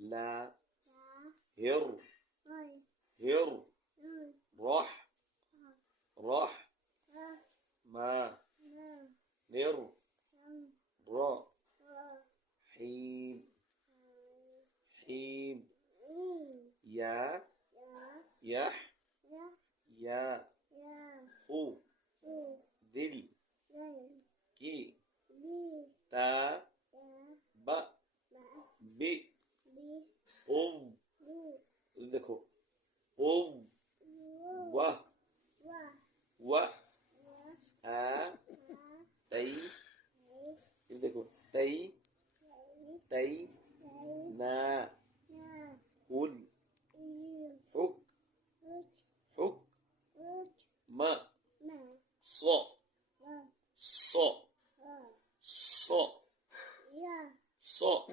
لا هر هر رح رح ما نر را حيب حيب يا يح يا خو दिल की ता ब बी ओम देखो ओम वाह वाह आ तई देखो तई तई ना हुल हुक हुक म ص ص ص ص